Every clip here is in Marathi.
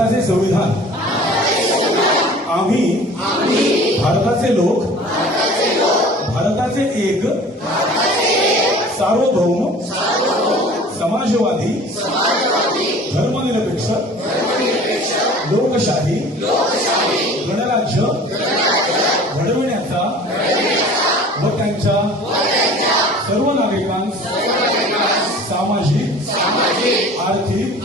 भारताचे संविधान. आम्ही भारताचे लोक भारताचे एक सार्वभौम समाजवादी धर्मनिरपेक्ष लोकशाही गणराज्य घडविण्याचा व त्यांच्या सर्व नागरिकांस सामाजिक आर्थिक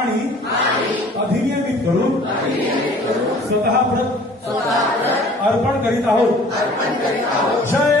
आणि अधिनियमित करून स्वतः अर्पण करीत आहोत. जय